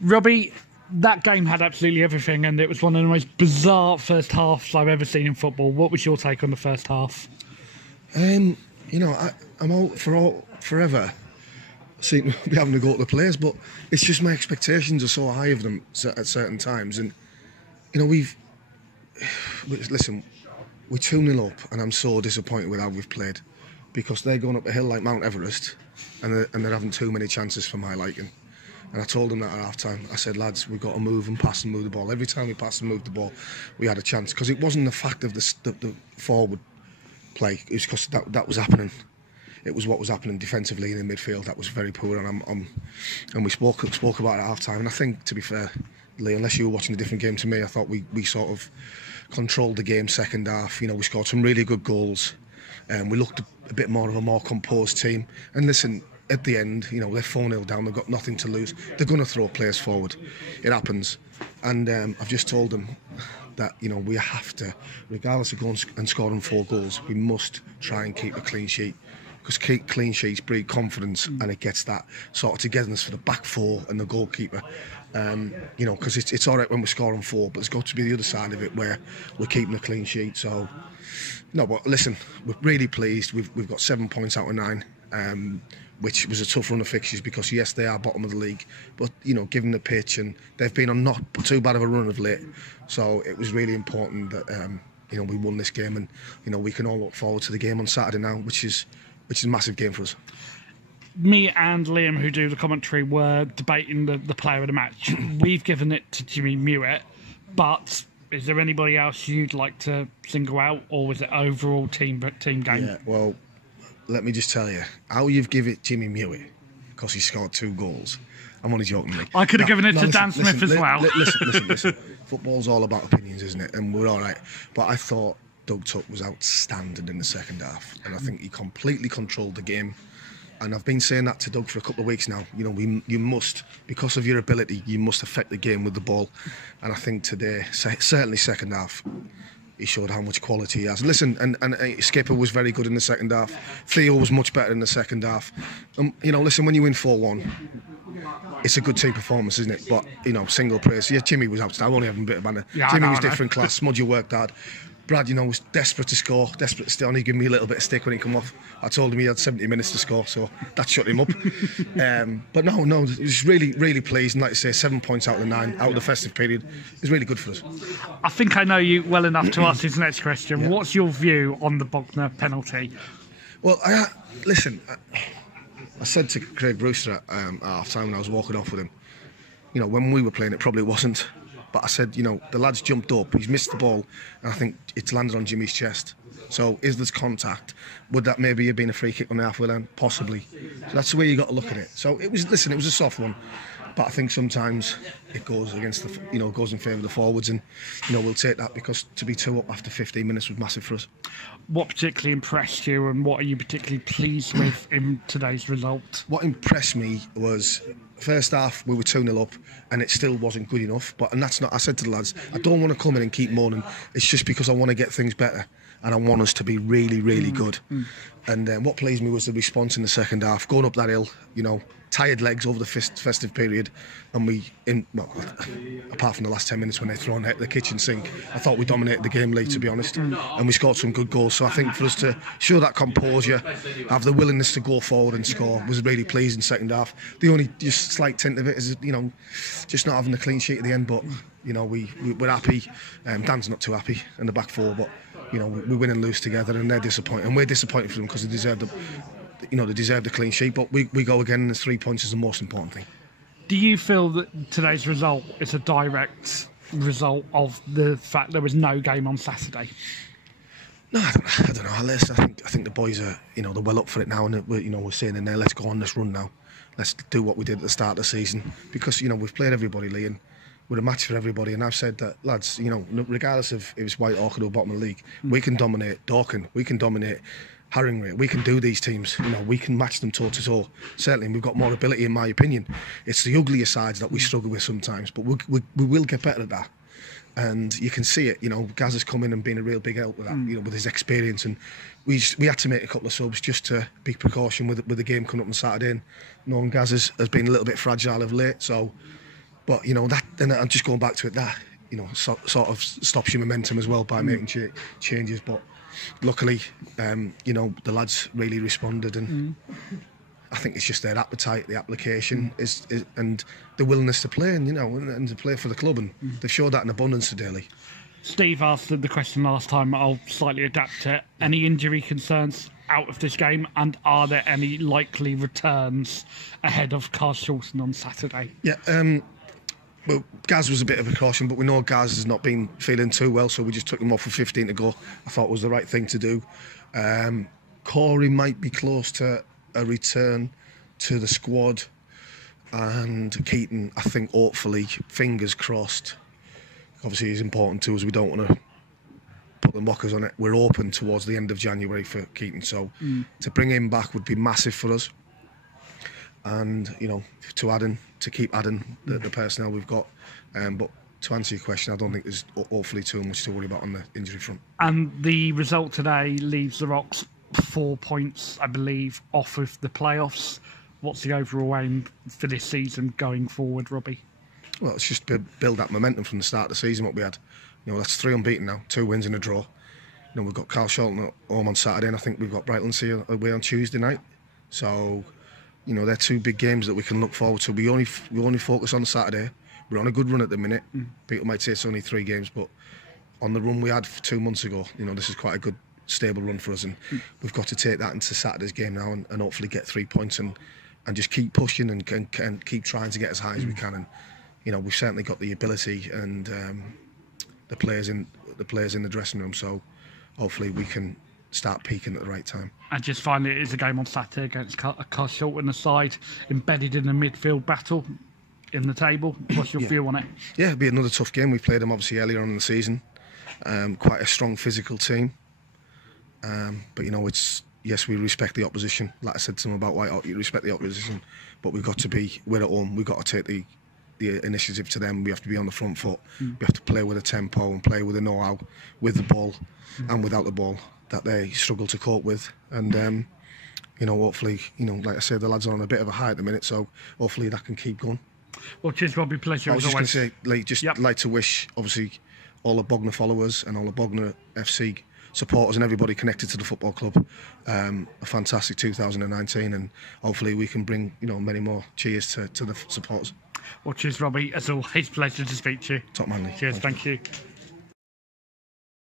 Robbie, that game had absolutely everything, and it was one of the most bizarre first halves I've ever seen in football. What was your take on the first half? I'm out forever. Seem to be having to go to the players, but it's just my expectations are so high of them at certain times, and listen, we're 2-0 up, and I'm so disappointed with how we've played because they're going up a hill like Mount Everest, and they're having too many chances for my liking. And I told them that at half time. I said, lads, we've got to move and pass and move the ball. Every time we passed and moved the ball, we had a chance. Because it wasn't the fact of the forward play. It was because that was happening. It was what was happening defensively in the midfield. That was very poor. And we spoke about it at half time. And I think, to be fair, Lee, unless you were watching a different game to me, I thought we sort of controlled the game second half. We scored some really good goals. We looked a bit more of a more composed team. And listen, at the end, they're 4-0 down, they've got nothing to lose. They're going to throw players forward. It happens. And I've just told them that, we have to, regardless of going and scoring 4 goals, we must try and keep a clean sheet. Because clean sheets breed confidence, and it gets that sort of togetherness for the back four and the goalkeeper. Because it's all right when we're scoring 4, but there's got to be the other side of it where we're keeping a clean sheet. So, no, but listen, we're really pleased. We've got 7 points out of 9. Which was a tough run of fixtures because, yes, they are bottom of the league, but, given the pitch, and they've been on not too bad of a run of late, so it was really important that, we won this game, and, we can all look forward to the game on Saturday now, which is a massive game for us. Me and Liam, who do the commentary, were debating the player of the match. We've given it to Jimmy Mewett, but is there anybody else you'd like to single out, or was it overall team game? Yeah, well, let me just tell you, how you've given it Jimmy Mewett, because he scored 2 goals. I'm only joking, mate. I could have given it to Dan Smith as well. Listen. Football's all about opinions, isn't it? And we're all right. But I thought Doug Tuck was outstanding in the second half. And I think he completely controlled the game. And I've been saying that to Doug for a couple of weeks now. You must, because of your ability, you must affect the game with the ball. And I think today, certainly second half, he showed how much quality he has. Listen, and Skipper was very good in the second half. Theo was much better in the second half. Listen, when you win 4-1, it's a good team performance, isn't it? But, single praise. Yeah, Jimmy was outstanding. I only having a bit of banter. Yeah, Jimmy was different class. Smudger worked hard. Brad, was desperate to score, desperate to stay on. He gave me a little bit of stick when he come off. I told him he had 70 minutes to score, so that shut him up. But no, it was really, really pleased. And like I say, 7 points out of the 9, out of the festive period. It's really good for us. I think I know you well enough to ask this next question. Yeah. What's your view on the Bogner penalty? Well, listen, I said to Craig Brewster at half-time when I was walking off with him, when we were playing, it probably wasn't. But I said, the lad's jumped up, he's missed the ball, and I think it's landed on Jimmy's chest. So is there contact? Would that maybe have been a free kick on the halfway line? Possibly. So that's the way you got to look at it. So it was a soft one. But I think sometimes it goes against goes in favour of the forwards, and we'll take that, because to be 2 up after 15 minutes was massive for us. What particularly impressed you, and what are you particularly pleased with in today's result? What impressed me was, first half we were 2-0 up, and it still wasn't good enough. And that's not. I said to the lads, I don't want to come in and keep moaning. It's just because I want to get things better, and I want us to be really, really good. And what pleased me was the response in the second half, going up that hill. Tired legs over the festive period, and apart from the last 10 minutes when they thrown the kitchen sink, I thought we dominated the game, Lee, to be honest, and we scored some good goals. So I think for us to show that composure, have the willingness to go forward and score, was really pleasing second half. The only just slight tint of it is, just not having the clean sheet at the end, but we're happy. Dan's not too happy in the back four, but we win and lose together, and they're disappointed, and we're disappointed for them because they deserve the clean sheet, but we go again, and the 3 points is the most important thing. Do you feel that today's result is a direct result of the fact there was no game on Saturday? No, I don't know. I think the boys are, they're well up for it now, and we're saying in there, let's go on this run now. Let's do what we did at the start of the season, because we've played everybody, Lee, and we're a match for everybody. And I've said that, lads, regardless of if it's Whitehawk or bottom of the league, we can dominate Dorking, we can dominate Harringray, we can do these teams. We can match them toe to toe. Certainly, we've got more ability, in my opinion. It's the uglier sides that we struggle with sometimes, but we will get better at that. And you can see it. Gaz has come in and been a real big help with that. With his experience, and we had to make a couple of subs just to be precaution with the game coming up on Saturday. And knowing Gaz has been a little bit fragile of late, so But you know that, then I'm just going back to it. That sort of stops your momentum as well by making changes. But luckily, the lads really responded, and I think it's just their appetite, the application is and the willingness to play, and to play for the club, and they've showed that in abundance today. Lee. Steve asked the question last time. I'll slightly adapt it. Any injury concerns out of this game, and are there any likely returns ahead of Carl Shulton on Saturday? Yeah, well, Gaz was a bit of a caution, but we know Gaz has not been feeling too well, so we just took him off with 15 to go. I thought it was the right thing to do. Corey might be close to a return to the squad, and Keaton, I think, hopefully, fingers crossed. Obviously, he's important to us. We don't want to put the mockers on it. We're open towards the end of January for Keaton, so to bring him back would be massive for us. And to keep adding the personnel we've got. But to answer your question, I don't think there's awfully too much to worry about on the injury front. And the result today leaves the Rocks 4 points, I believe, off of the playoffs. What's the overall aim for this season going forward, Robbie? Well, it's just build that momentum from the start of the season. What we had, that's 3 unbeaten now, 2 wins and a draw. We've got Carl Shulton at home on Saturday, and I think we've got Brightlands away on Tuesday night. So, they're 2 big games that we can look forward to. We only focus on Saturday. We're on a good run at the minute. People might say it's only 3 games, but on the run we had 2 months ago, this is quite a good, stable run for us, and we've got to take that into Saturday's game now and hopefully get 3 points and just keep pushing and keep trying to get as high as we can. And we've certainly got the ability and the players in the dressing room. So hopefully we can start peaking at the right time. And just finally, it is a game on Saturday against Carl Shulton, a side embedded in the midfield battle in the table. What's your view on it? Yeah, it'll be another tough game. We played them obviously earlier on in the season. Quite a strong physical team. But yes, we respect the opposition. Like I said to them about Whitehawk, you respect the opposition, but we're at home. We've got to take the initiative to them. We have to be on the front foot. We have to play with a tempo and play with a know-how, with the ball and without the ball, that they struggle to cope with. And hopefully, like I said, the lads are on a bit of a high at the minute, so hopefully that can keep going. Well, cheers, Robbie. Pleasure. I was just going to say, like to wish, obviously, all the Bognor followers and all the Bognor FC supporters and everybody connected to the football club a fantastic 2019, and hopefully we can bring many more cheers to the supporters. Well, cheers, Robbie. As always, pleasure to speak to you. Top man, Lee. Cheers. Thank you.